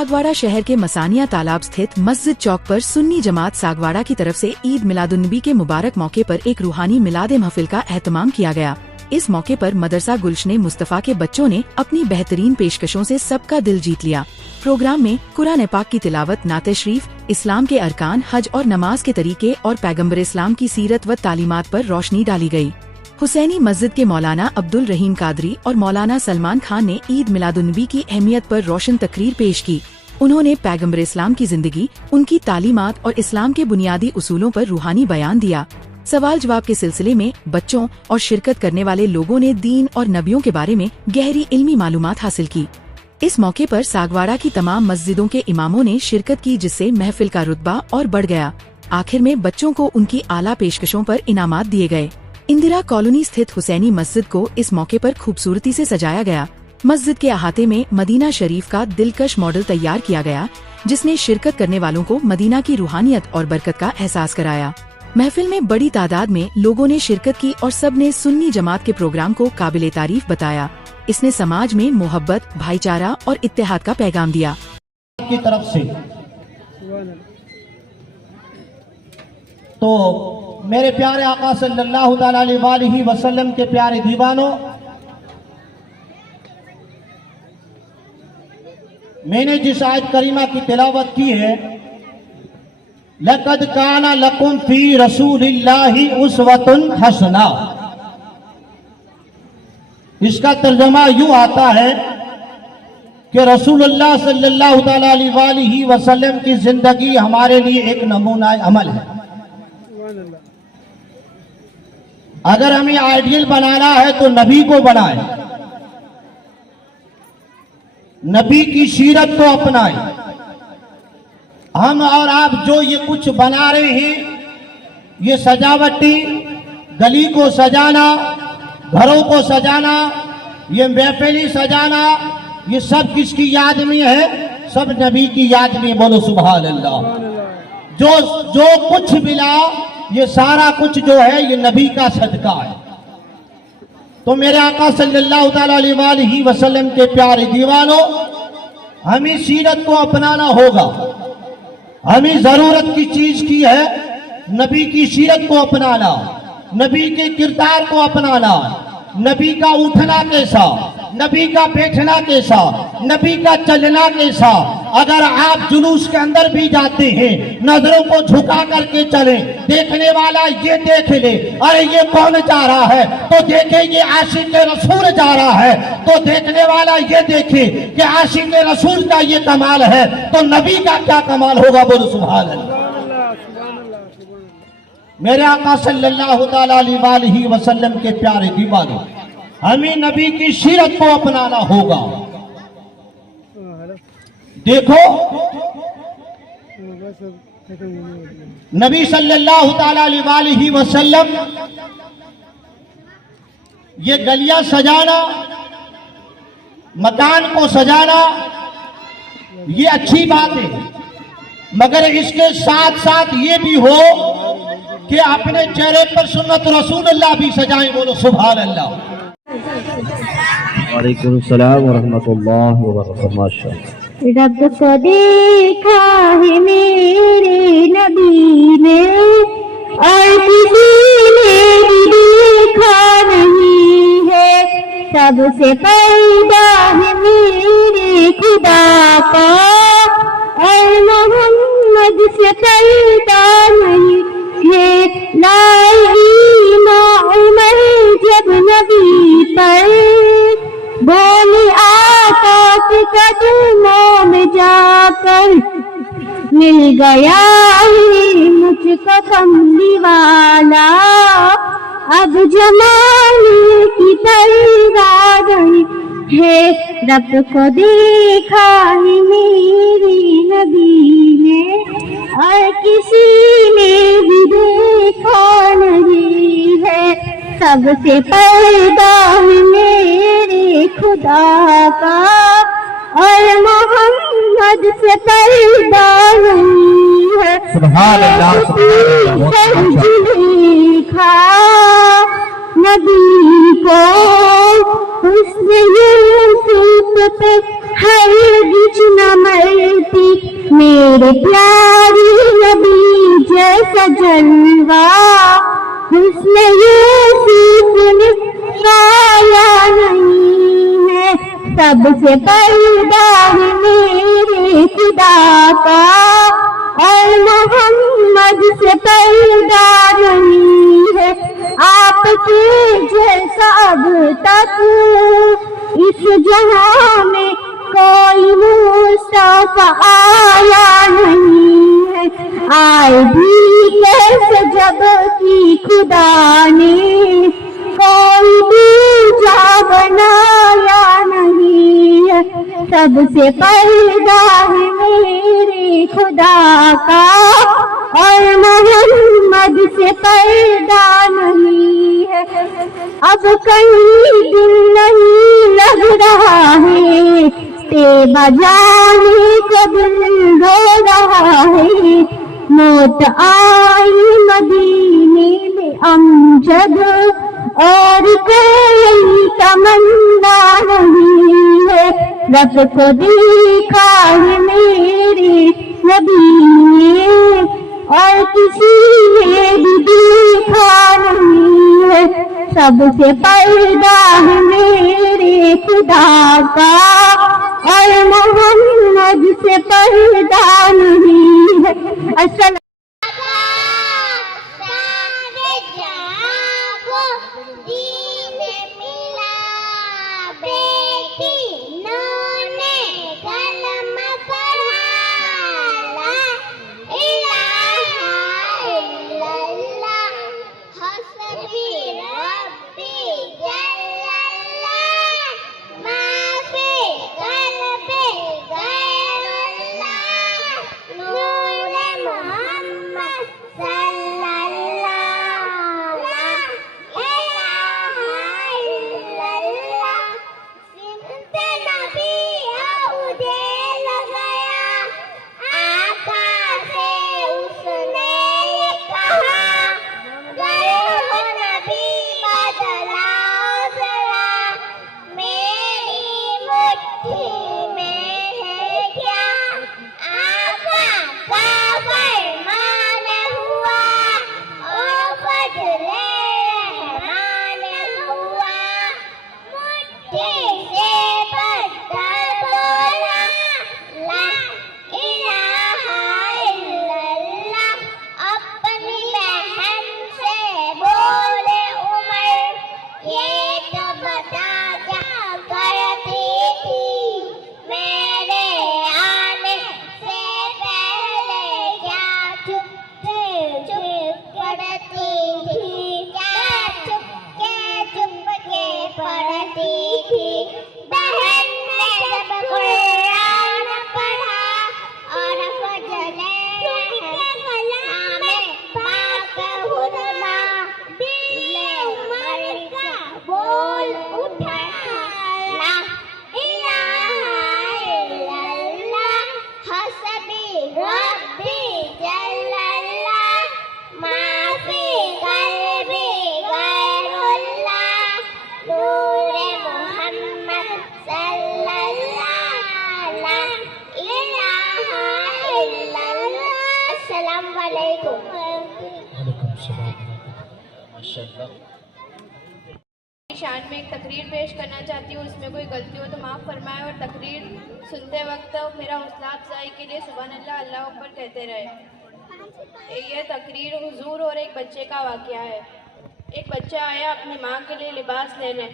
सागवाड़ा शहर के मसानिया तालाब स्थित मस्जिद चौक पर सुन्नी जमात सागवाड़ा की तरफ से ईद मिलादुन्नबी के मुबारक मौके पर एक रूहानी मिलाद महफिल का एहतमाम किया गया। इस मौके पर मदरसा गुलशने मुस्तफा के बच्चों ने अपनी बेहतरीन पेशकशों से सबका दिल जीत लिया। प्रोग्राम में कुरान पाक की तिलावत, नाते शरीफ, इस्लाम के अरकान, हज और नमाज के तरीके और पैगम्बर इस्लाम की सीरत व तालीमात पर रोशनी डाली गई। हुसैनी मस्जिद के मौलाना अब्दुल रहीम कादरी और मौलाना सलमान खान ने ईद मिलादुन्नबी की अहमियत पर रोशन तकरीर पेश की। उन्होंने पैगम्बर इस्लाम की जिंदगी, उनकी तालीमात और इस्लाम के बुनियादी उसूलों पर रूहानी बयान दिया। सवाल जवाब के सिलसिले में बच्चों और शिरकत करने वाले लोगों ने दीन और नबियों के बारे में गहरी इल्मी मालूमात हासिल की। इस मौके पर सागवाड़ा की तमाम मस्जिदों के इमामों ने शिरकत की, जिससे महफिल का रुतबा और बढ़ गया। आखिर में बच्चों को उनकी आला पेशकशों पर इनामात दिए गए। इंदिरा कॉलोनी स्थित हुसैनी मस्जिद को इस मौके पर खूबसूरती से सजाया गया। मस्जिद के अहाते में मदीना शरीफ का दिलकश मॉडल तैयार किया गया, जिसने शिरकत करने वालों को मदीना की रूहानियत और बरकत का एहसास कराया। महफिल में बड़ी तादाद में लोगों ने शिरकत की और सब ने सुन्नी जमात के प्रोग्राम को काबिले तारीफ बताया। इसने समाज में मोहब्बत, भाईचारा और इत्तेहाद का पैगाम दिया। की तरफ से तो मेरे प्यारे आका सल्लल्लाहु अलैहि वसल्लम के प्यारे दीवानों, मैंने जिस आयत करीमा की तिलावत की है, लक़द काना लकुम फी रसूलिल्लाहि उस्वतुन हसना, इसका तर्जमा यूं आता है कि रसूलुल्लाह सल्लल्लाहु अलैहि वसल्लम की जिंदगी हमारे लिए एक नमूना अमल है। अगर हमें आइडियल बनाना है तो नबी को बनाए, नबी की सीरत को अपनाए। हम और आप जो ये कुछ बना रहे हैं, ये सजावटी, गली को सजाना, घरों को सजाना, ये महफिल सजाना, ये सब किसकी याद में है? सब नबी की याद में। बोलो सुभान अल्लाह। जो कुछ मिला, ये सारा कुछ जो है ये नबी का सदका है। तो मेरे आका सल्लल्लाहु अलैहि वसल्लम के प्यारे दीवानों, हमें सीरत को अपनाना होगा। हमें जरूरत की चीज की है नबी की सीरत को अपनाना, नबी के किरदार को अपनाना, नबी का उठना कैसा, नबी का बैठना कैसा, नबी का चलना कैसा। अगर आप जुलूस के अंदर भी जाते हैं, नजरों को झुका करके चले, देखने वाला ये देख ले, अरे ये कौन जा रहा है, तो देखे ये आशिक रसूल जा रहा है, तो देखने वाला ये देखे कि आशिक रसूल का ये कमाल है, तो नबी का क्या कमाल होगा। बोलो सुभान अल्लाह। मेरे आका सल्लल्लाहु अलैहि वसल्लम के प्यारे दीवानों, हमें नबी की सीरत को अपनाना होगा। देखो, नबी सल्लल्लाहु अलैहि वसल्लम ये गलियां सजाना, मकान को सजाना, ये अच्छी बात है, मगर इसके साथ साथ ये भी हो कि अपने चेहरे पर सुन्नत रसूलुल्लाह भी सजाएं। बोलो सुभान अल्लाह। वालेकुम सलाम व रहमतुल्लाहि व बरकातहू। रब को देखा है मेरे नबी ने, और किसी ने भी देखा नहीं है। सबसे पैदा है मेरे खुदा का, और मोहम्मद से पैदा नहीं है। लाई उमर जब नबी पर, बोली आका के कदमों में जाकर, मिल गया है मुझको कमली वाला। अब जमाने की परवाह नहीं है। रब को देखा है मेरे नबी ने, और किसी ने भी देखा नहीं है। सबसे पैदा है मेरे खुदा का, और मोहम्मद से पैदा नहीं है। सुभान अल्लाह। लिखा नबी को हुस्न यूसुफ पे, हरगिज़ न मर हुस्न यूसुफ ने पाया नहीं है। सबसे पर्दा है मेरे खुदा का और मोहम्मद से पर्दा नहीं है। आपके जैसा अब तक इस जहां में कोई मुस्तफा आया नहीं है। आए भी कैसे जब कि खुदा ने कोई दूजा बनाया नहीं है। सबसे पर्दा है मेरे खुदा का और मोहम्मद से पर्दा नहीं है। अब कहीं दिल नहीं लग रहा है, तेबा जाने को दिल रो रहा है। मौत आई मदीने में अमजद और कोई तमन्ना नहीं है। रब को देखा है मेरे नबी ने और किसी ने भी देखा नहीं है। सबसे पर्दा है मेरे खुदा का और मोहम्मद से पर्दा नहीं है। अस्सलाम शान में एक तकरीर पेश करना चाहती हूँ। उसमें कोई गलती हो तो माफ़ फरमाएं और तकरीर सुनते वक्त मेरा हौसला अफजाई के लिए सुभान अल्लाह अल्लाह अकबर कहते रहे। ये तकरीर हुजूर और एक बच्चे का वाक़या है। एक बच्चा आया अपनी माँ के लिए लिबास लेने।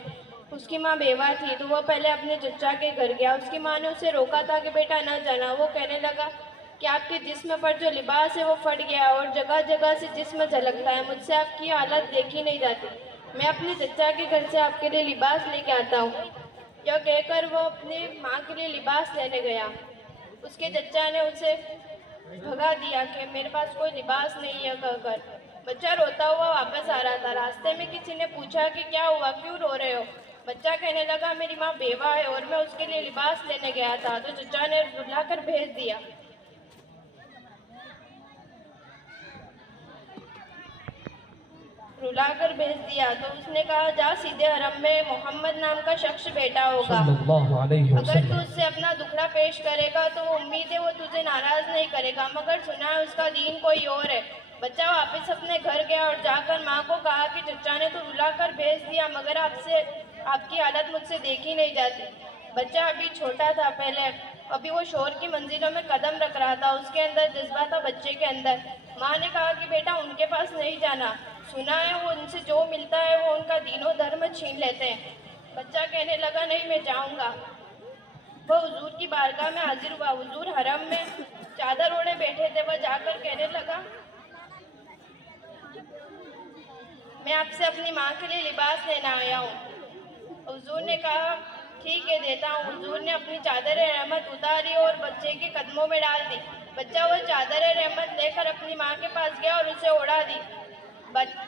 उसकी माँ बेवा थी तो वह पहले अपने चचा के घर गया। उसकी माँ ने उसे रोका था कि बेटा न जाना। वो कहने लगा कि आपके जिस्म पर जो लिबास है वो फट गया और जगह जगह से जिस्म झलकता है। मुझसे आपकी हालत देखी नहीं जाती। मैं अपने चचा के घर से आपके लिए लिबास लेके आता हूँ। यह कहकर वो अपने माँ के लिए लिबास लेने गया। उसके चचा ने उसे भगा दिया कि मेरे पास कोई लिबास नहीं है कहकर। बच्चा रोता हुआ वापस आ रहा था। रास्ते में किसी ने पूछा कि क्या हुआ, क्यों रो रहे हो? बच्चा कहने लगा मेरी माँ बेवा है और मैं उसके लिए लिबास लेने गया था। तो चचा ने रुलाकर भेज दिया। तो उसने कहा जा सीधे हरम में मोहम्मद नाम का शख्स बैठा होगा। अगर तू उससे अपना दुखड़ा पेश करेगा तो उम्मीद है वो तुझे नाराज नहीं करेगा, मगर सुना है उसका दीन कोई और है। बच्चा वापस अपने घर गया और जाकर माँ को कहा कि चचा ने तो रुलाकर भेज दिया, मगर आपकी हालत मुझसे देखी नहीं जाती। बच्चा अभी छोटा था, पहले अभी वो शोर की मंजिलों में कदम रख रहा था, उसके अंदर जज्बा था बच्चे के अंदर। माँ ने कहा कि बेटा उनके पास नहीं जाना, सुना है वो उनसे जो मिलता है वो उनका दीनों धर्म छीन लेते हैं। बच्चा कहने लगा नहीं मैं जाऊँगा। वह हुजूर की बारगाह में हाजिर हुआ। हुजूर हरम में चादर ओढ़े बैठे थे। वह जाकर कहने लगा मैं आपसे अपनी माँ के लिए लिबास लेना आया हूँ। हुजूर ने कहा ठीक है देता हूँ। हुजूर ने अपनी चादर रहमत उतारी और बच्चे के कदमों में डाल दी। बच्चा वह चादर रहमत लेकर अपनी माँ के पास गया और उसे ओढ़ा दी।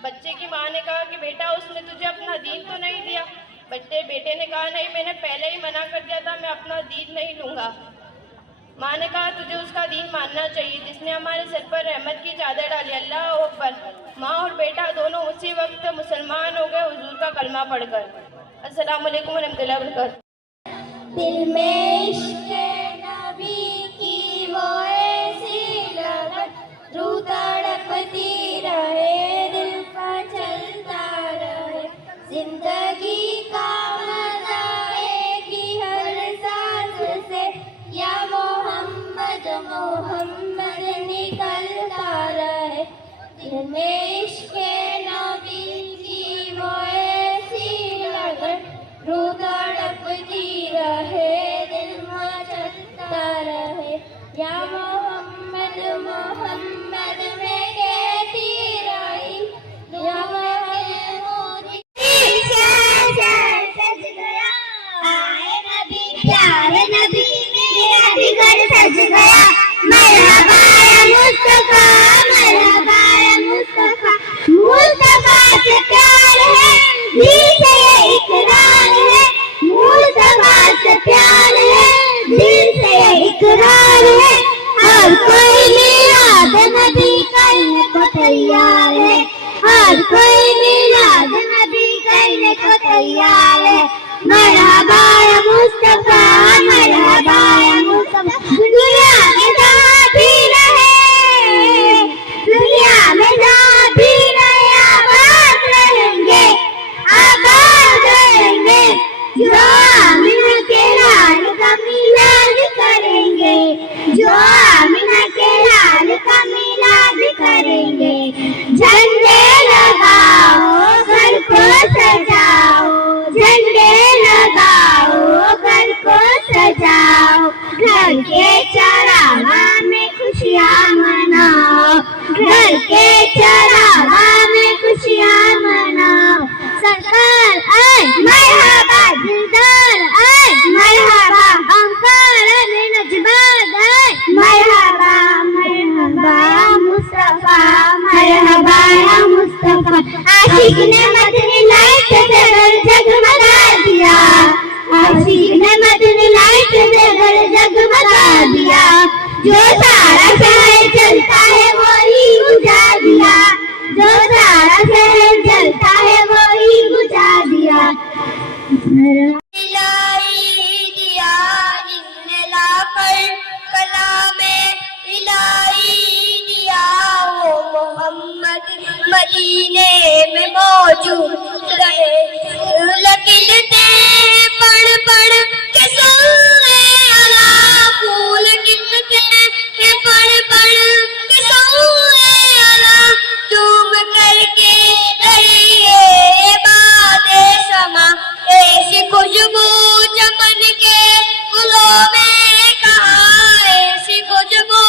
बच्चे की माँ ने कहा कि बेटा उसने तुझे अपना दीन तो नहीं दिया। बेटे ने कहा नहीं, मैंने पहले ही मना कर दिया था, मैं अपना दीन नहीं लूँगा। माँ ने कहा तुझे उसका दीन मानना चाहिए जिसने हमारे सर पर रहमत की चादर डाली। अल्लाह अकबर। माँ और बेटा दोनों उसी वक्त मुसलमान हो गए हुजूर का कलमा पढ़कर। अस्सलाम वालेकुम रहमतुल्लाहि व बरकातहू। दिल में इश्क़ नबी की वो ऐसी लगन रूह तड़पती रहे, दिल का चलता रहे, जिंदगी का मजा एक ही हर सांस से, या मोहम्मद मोहम्मद निकलता रहे। दिल में इश्क़ नबी की वो ऐसी लगन रूह तड़पती रहे, दिल में चलता रहे, या मोहम्मद मोहम्मद में कहती रही, या मोहम्मद सज गया, आए नबी प्यारे नबी मेरा भी घर सज गया। मरहबा या मुस्तफा, मरहबा या मुस्तफा, मुस्तफा से प्यार है, दिल से ये इकरार है, मुस्तफा से प्यार है, दिल से ये इकरार है। हर कोई मिलाद नबी करने को तैयार है, हर कोई मिलाद नबी करने को तैयार है। मरहबा या मुस्तफा, मरहबा या मुस्तफा, दुनिया में जहाँ भी रहे, दुनिया में जहाँ भी रहे, आबाद रहेंगे, आबाद रहेंगे। जो आमिना के लाल का मिलाद करेंगे, जो आमिना के लाल का मिलाद करेंगे। झंडे लगाओ घर को सजाओ, झंडे लगाओ घर को सजाओ, घर के चरागा में खुशियाँ मनाओ, घर के चरागा में खुशियाँ मनाओ। सरकार आए मरहबा, दिलदार आए मरहबा, अंकार नजबाद आए मरहबा, मरहबा मुस्तफा, मरहबा या मुस्तफा। आशिक ने मदनी लाइट से घर जगमगा दिया, आशिक ने मदनी लाइट से घर जगमगा दिया। जो सारा शहर जलता है वही बुझा दिया, जो सारा शहर जलता है वही बुझा दिया। इलाही दिया जिसने लाकर कलामे इलाही दिया, वो मोहम्मद मदीने में मौजूद रहे। लकीलते पढ़ पढ़ के सोए अला, फूल गिनते पढ़ पढ़ के सोए अला, तुम करके रहिए बादे समा, ऐसी खुशबू चमन के गुलों में कहा, ऐसी खुशबू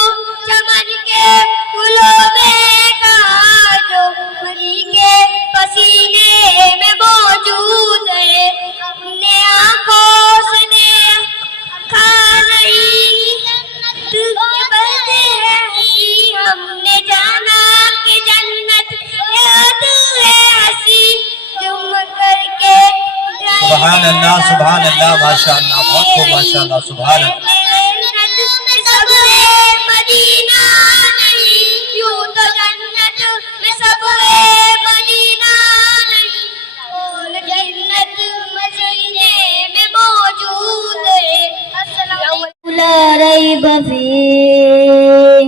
चमन के गुलों में कहा, जो मरी के पसीने में मौजूद है। अपने आंखों से खा रही तुझे बदे हंसी, हमने जाना कि जन्नत याद है हंसी, तुम करके सुभान अल्लाह माशाअल्लाह, बहुत खूब माशाअल्लाह, सुभान अल्लाह। मदीना नहीं यूं तो जन्नत में सब है, मदीना नहीं और जन्नत मदीने में मौजूद है। ला रैब फीह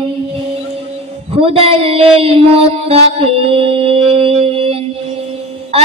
हुदल लिल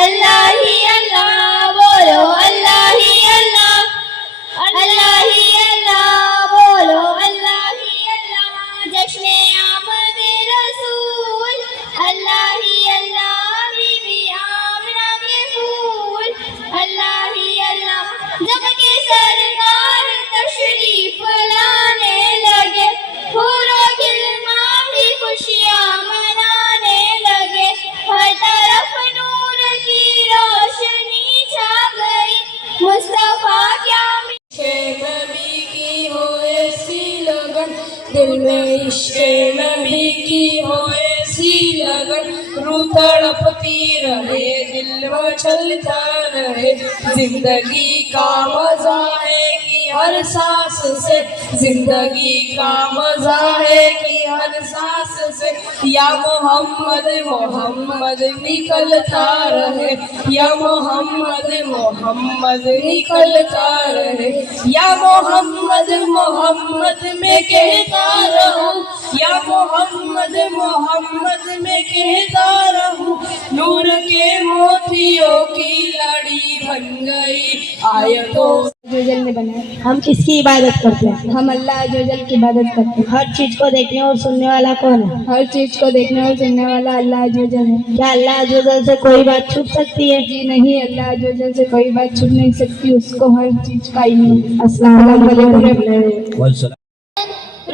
अल्लाह ही अल्लाह बोलो अल्लाह ही अल्लाह अल्लाह ही अल्लाह बोलो अल्लाह ही अल्लाह जश्न आमद रसूल अल्लाह ही अल्लाह बीबी आमिना के फूल अल्लाह ही अल्लाह जब के सरकार तशरीफ लाने लगे पूरा गिलमा भी खुशियां मनाने लगे हर तरफ नूर की रोशनी छा गई मुस्तफा क्या नबी की हो ऐसी लगन दिल में इश्क़े नबी की हो ऐसी लगन रूह तड़पती रहे दिल में चलता रहे जिंदगी का मजा है कि हर सांस से जिंदगी का मजा है कि हर सांस से या मोहम्मद मोहम्मद निकलता रहे या मोहम्मद मोहम्मद निकलता रहे या मोहम्मद मोहम्मद में कहता रहूं या मोहम्मद मोहम्मद में कहता रहूं नूर के मोतियों की लड़ी बन गई आयतों जोजल ने बनाया। हम किसकी इबादत करते हैं? हम अल्लाह जोजल की इबादत करते हैं। हर चीज को देखने और सुनने वाला कौन है? हर चीज को देखने और सुनने वाला अल्लाह जोजल है। क्या अल्लाह जोजल से कोई बात छुप सकती है? जी नहीं, अल्लाह जोजल से कोई बात छुप नहीं सकती, उसको हर चीज का इल्म है। अस्सलाम वालेकुम।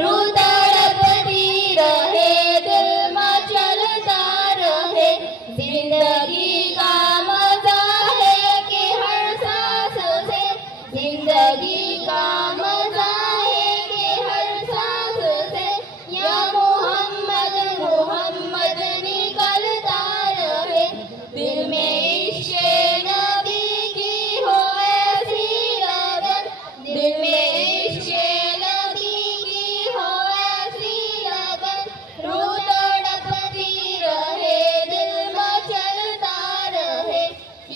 रूह तड़पती रहे दिल में चलता रहे जिंदगी का मजा है कि हर सांस से जिंदगी का मजा है कि हर सांस से या मोहम्मद मोहम्मद निकलता रहे दिल में इश्क़े नबी की हो ऐसी लगन दिल में इश्क़े नबी की हो ऐसी लगन रूह तड़पती रहे दिल में चलता रहे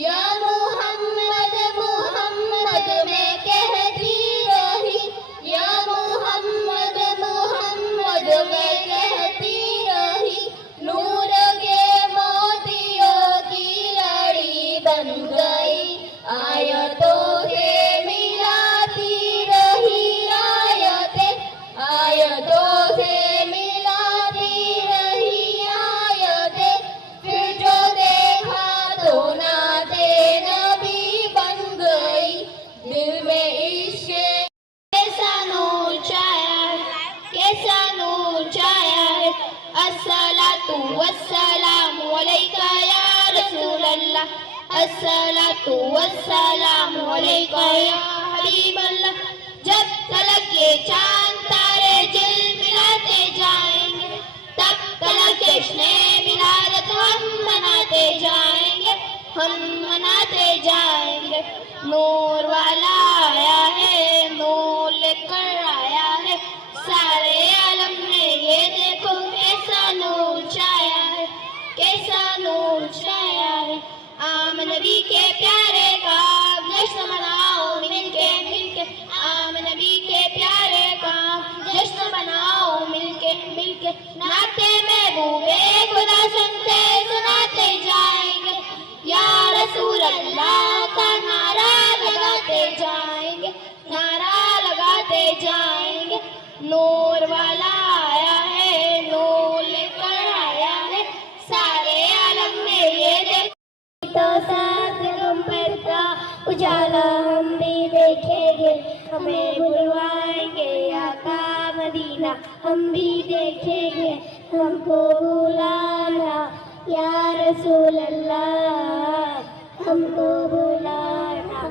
या मोहम्मद मोहम्मद में कहती रही या मोहम्मद मोहम्मद में कहती रही नूर के मोतियों की लड़ी बन गई आयतों से मिलाती रही आयतें आयतों से मिलाती रही आयतें फिर जो देखा तो नाते नबी बन गई दिल में इश्क़ कैसा नूर छाया है अस्सलातु वस्सलामु अलैका या रसूल अल्लाह अस्सलातु वस्सलामु अलैका या हबीब अल्लाह जब तलक ये चांद तारे झिलमिलाते जाएंगे तब तलक जश्न मिलादत हम मनाते जाएंगे नूर वाला आया है नूर लेकर आया है सारे आलम में ये देखो कैसा नूर छाया है आम नबी के प्यारे का जश्न मनाओ जाएंगे, नाते महबूबे खुदा सुनते सुनाते जाएंगे, या रसूल अल्लाह का नारा लगाते जाएंगे, नारा लगाते जाएंगे। नूर वाला आया है, नूर लेकर आया है, सारे आलम में ये देख तो साथ गुंबद का उजाला हम भी देखेंगे, हमें बुलवाएंगे आका मदीना हम भी देखेंगे, हमको बुलाना या रसूल अल्लाह, हमको बुलाना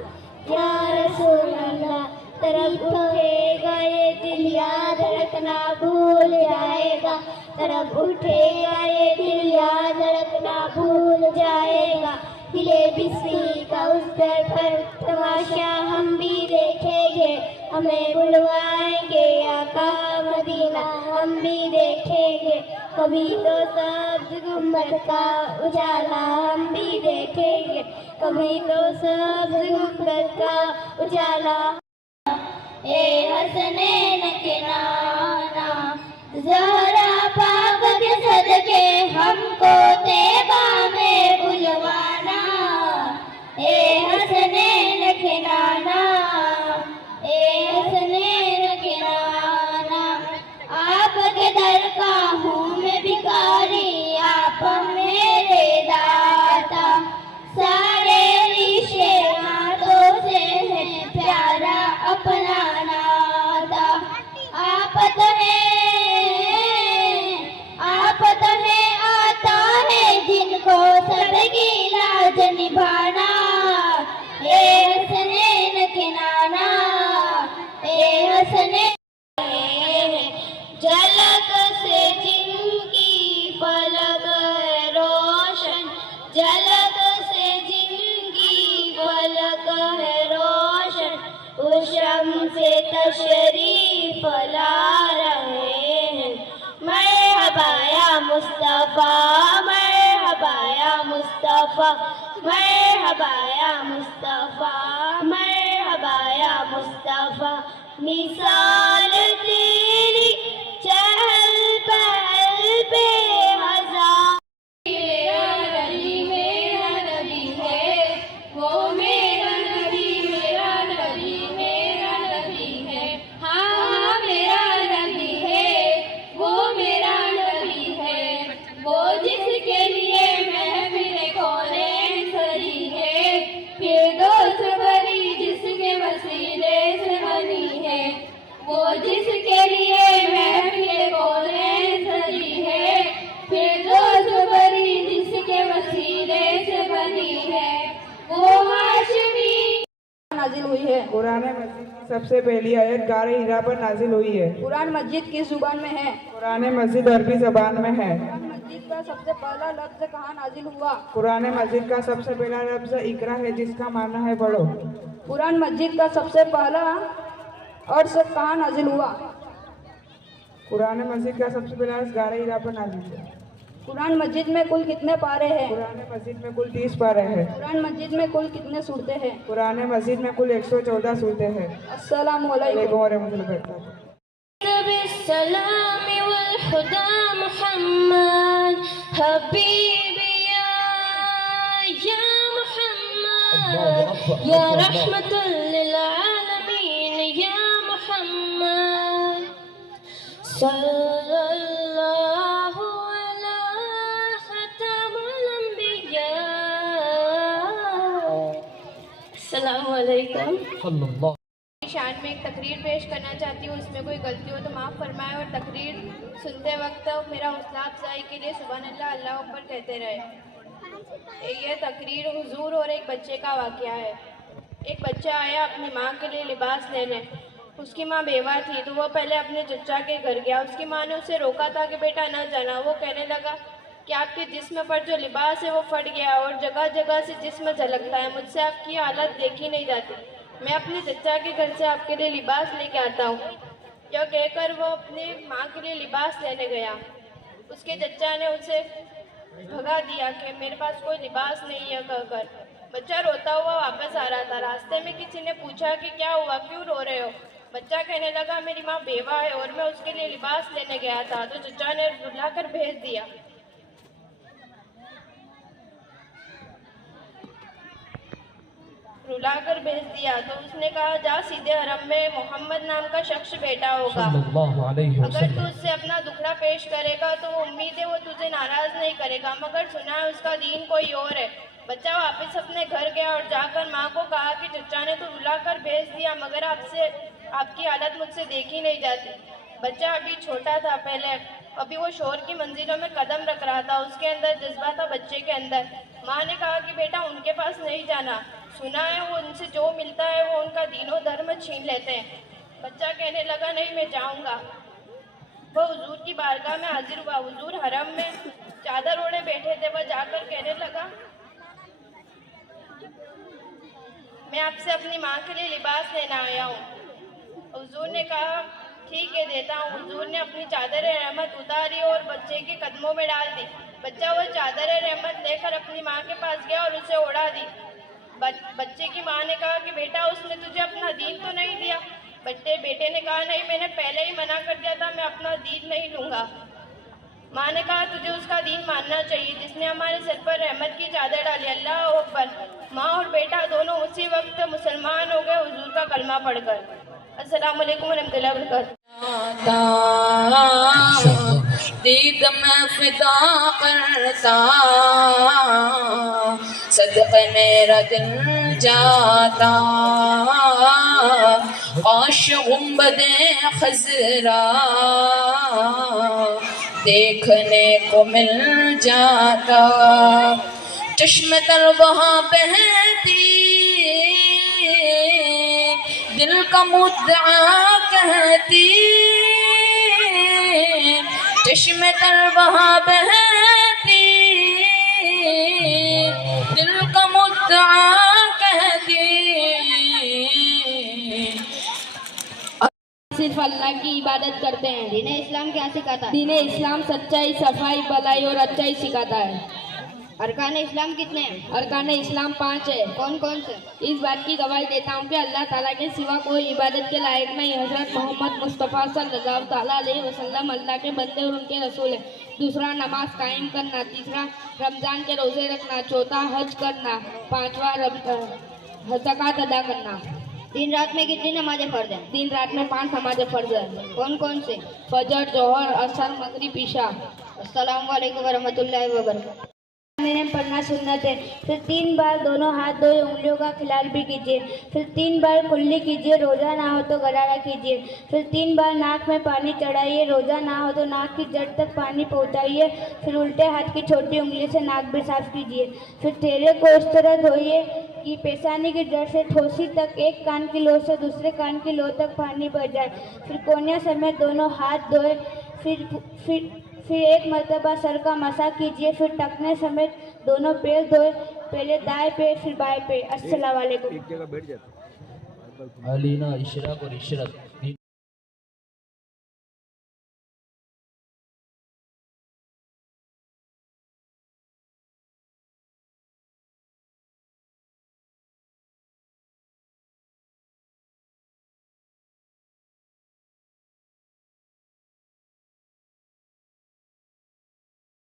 या रसूल अल्लाह। तरफ उठेगा ये दिल याद रखना भूल जाएगा, तरफ उठेगा ये दिल याद रखना भूल जाएगा, दिले बिस्मी का उस दर पर तमाशा हम भी देखेंगे, हमें बुलवाएंगे आका मदीना हम भी देखेंगे, कभी तो सब्ज़ गुंबद का उजाला हम भी देखेंगे, कभी तो सब्ज़ गुंबद का उजाला। ए हसनैन के नाना ज़हरा पाक के सदके हमको तैबा में बुलवाना, ए हसनैन के नाना, ए हसनैन के नाना, आपके दर का हूँ मैं भिखारी, आप मेरे दाता, सारे रिश्ते हाथों से है प्यारा अपना नाता, आप तो है आता है जिनको सबकी लाज निभाना, ए हसनैन के नाना, ए हसनैन झलक से जिनकी फलक है रोशन, झलक से जिनकी फलक है रोशन, उस शम्स-ए तशरीफ ला रहे हैं। मरहबा या मुस्तफा, मरहबा या मुस्तफा, मरहबा या मुस्तफा, मरहबा या मुस्तफा, मिसाल तेरी चहल पहल पे हजार। मेरा नबी है, वो मेरा नबी, मेरा नबी, मेरा नबी है, हाँ मेरा नबी है, वो मेरा नबी है, वो जिसके लिए महफिल कौने सरी है, फिरदौस भरी जिसके वसीले से बनी है, वो जिसके लिए महफिल कौने सरी है, फिरदौस भरी जिसके वसीले से बनी है, वो हाशमी नाजिल हुई है। कुरान मजीद की सबसे पहली आयत गारे हिरा पर नाजिल हुई है। कुरान मस्जिद किस जुबान में है? कुरान मजीद अरबी जबान में है। कुरान मस्जिद का सबसे पहला लफ्ज कहाँ नाजिल हुआ? कुरान मजीद का सबसे पहला लफ्ज इकरा है, जिसका माना है पढ़ो। कुरान मस्जिद का सबसे पहला अर्ज कहाँ नाजिल हुआ? कुरान मजीद का सबसे पहला अर्ज गारे हिरा पर नाजिल हुआ। कुरान मस्जिद में कुल कितने पारे हैं? कुरान मजीद में कुल 30 पारे हैं। कुरान मस्जिद में कुल कितने सूरतें हैं? कुरान मजीद में कुल 114 सूरतें हैं। अस्सलामु अलैकुम। या रहमतुल लिल आलमीन या मुहम्मद सल्लल्लाहु अला खतमुल अंबिया। अस्सलामु अलैकुम। शान में एक तकरीर पेश करना चाहती हूँ, उसमें कोई गलती हो तो माफ़ फरमाए और तकरीर सुनते वक्त मेरा हौसला अफजाई के लिए सुभान अल्लाह अल्लाह अकबर कहते रहे। ये तकरीर हुजूर और एक बच्चे का वाक़या है। एक बच्चा आया अपनी माँ के लिए लिबास लेने। उसकी माँ बेवा थी तो वो पहले अपने चचा के घर गया। उसकी माँ ने उसे रोका था कि बेटा न जाना। वो कहने लगा कि आपके जिस्म पर जो लिबास है वो फट गया और जगह जगह से जिस्म झलकता है, मुझसे आपकी हालत देखी नहीं जाती। मैं अपने चचा के घर से आपके लिए लिबास लेके आता हूँ। यह कहकर वो अपनी माँ के लिए लिबास लेने गया। उसके चचा ने उसे भगा दिया कि मेरे पास कोई लिबास नहीं है कहकर। बच्चा रोता हुआ वापस आ रहा था। रास्ते में किसी ने पूछा कि क्या हुआ, क्यों रो रहे हो? बच्चा कहने लगा मेरी माँ बेवा है और मैं उसके लिए लिबास लेने गया था तो चचा ने रुलाकर भेज दिया। तो उसने कहा जा सीधे हरम में मोहम्मद नाम का शख्स बैठा होगा, अगर तू उससे अपना दुखड़ा पेश करेगा तो उम्मीद है वो तुझे नाराज नहीं करेगा, मगर सुना है उसका दीन कोई और है। बच्चा वापस अपने घर गया और जाकर माँ को कहा कि चचा ने तो रुलाकर भेज दिया मगर आपकी हालत मुझसे देखी नहीं जाती। बच्चा अभी छोटा था, पहले अभी वो शोर की मंजिलों में कदम रख रहा था, उसके अंदर जज्बा था बच्चे के अंदर। माँ ने कहा कि बेटा उनके पास नहीं जाना, सुना है वो उनसे जो मिलता है वो उनका दीनों धर्म छीन लेते हैं। बच्चा कहने लगा नहीं मैं जाऊंगा। वो हुजूर की बारगाह में हाजिर हुआ। हुजूर हरम में चादर ओढ़े बैठे थे। वह जाकर कहने लगा मैं आपसे अपनी माँ के लिए लिबास लेना आया हूँ। हुजूर ने कहा ठीक है देता हूँ। हुजूर ने अपनी चादर रहमत उतारी और बच्चे के कदमों में डाल दी। बच्चा वह चादर रहमत लेकर अपनी माँ के पास गया और उसे ओढ़ा दी। बच्चे की माँ ने कहा कि बेटा उसने तुझे अपना दीन तो नहीं दिया। बेटे ने कहा नहीं मैंने पहले ही मना कर दिया था, मैं अपना दीन नहीं लूँगा। माँ ने कहा तुझे उसका दीन मानना चाहिए जिसने हमारे सर पर रहमत की चादर डाली। अल्लाह अकबर। माँ और बेटा दोनों उसी वक्त मुसलमान हो गए हुजूर का कलमा पढ़कर। अस्सलाम वालेकुम रहमतुल्लाहि व बरकातहू। दीद में फिदा करता सदक़े मेरा दिल जाता, काश गुंबदे खज़रा देखने को मिल जाता। चश्मे तर वहाँ बहती दिल का मुद्दा कहती, चश्मे तर वहाँ बहती दिल का मुद्दा कहती। सिर्फ अल्लाह की इबादत करते हैं। दीन इस्लाम क्या सिखाता है? दीन इस्लाम सच्चाई, सफाई, भलाई और अच्छाई सिखाता है। अरकान इस्लाम कितने हैं? अरकान इस्लाम 5 है। कौन कौन से? इस बात की गवाही देता हूँ कि अल्लाह ताला के सिवा कोई इबादत के लायक नहीं। हज़रत मोहम्मद मुस्तफ़ा सल्लल्लाहु ताला अलैहि वसल्लम अल्लाह के बंदे और उनके रसूल हैं। दूसरा नमाज कायम करना, तीसरा रमज़ान के रोज़े रखना, चौथा हज करना, पाँचवा ज़कात अदा करना। दिन रात में कितनी नमाजें फ़र्ज़ हैं? दिन रात में 5 नमाजें फ़र्ज़ हैं। कौन कौन से? फजर, जोहर, असर, मगरिब, इशा। अस्सलाम वालेकुम व रहमतुल्लाहि व बरकातहू। मैंने पढ़ना सुन्नत है। फिर 3 बार दोनों हाथ धोए उंगलियों का खिलाल भी कीजिए। फिर 3 बार कुल्ली कीजिए, रोज़ा ना हो तो गरारा कीजिए। फिर 3 बार नाक में पानी चढ़ाइए, रोज़ा ना हो तो नाक की जड़ तक पानी पहुंचाइए। फिर उल्टे हाथ की छोटी उंगली से नाक भी साफ कीजिए। फिर चेहरे को इस तरह धोइए कि पेशानी की जड़ से ठोसी तक एक कान की लो से दूसरे कान की लो तक पानी भर जाए। फिर कोनिया समेत दोनों हाथ धोए। फिर एक मरतबा सर का मसा कीजिए। फिर टखने समेत दोनों पैर धोए, पहले दाएं पैर फिर बाएं पैर। अस्सलाम वालेकुम। एक जगह बैठ जाते। अलीना इशरक और इशरत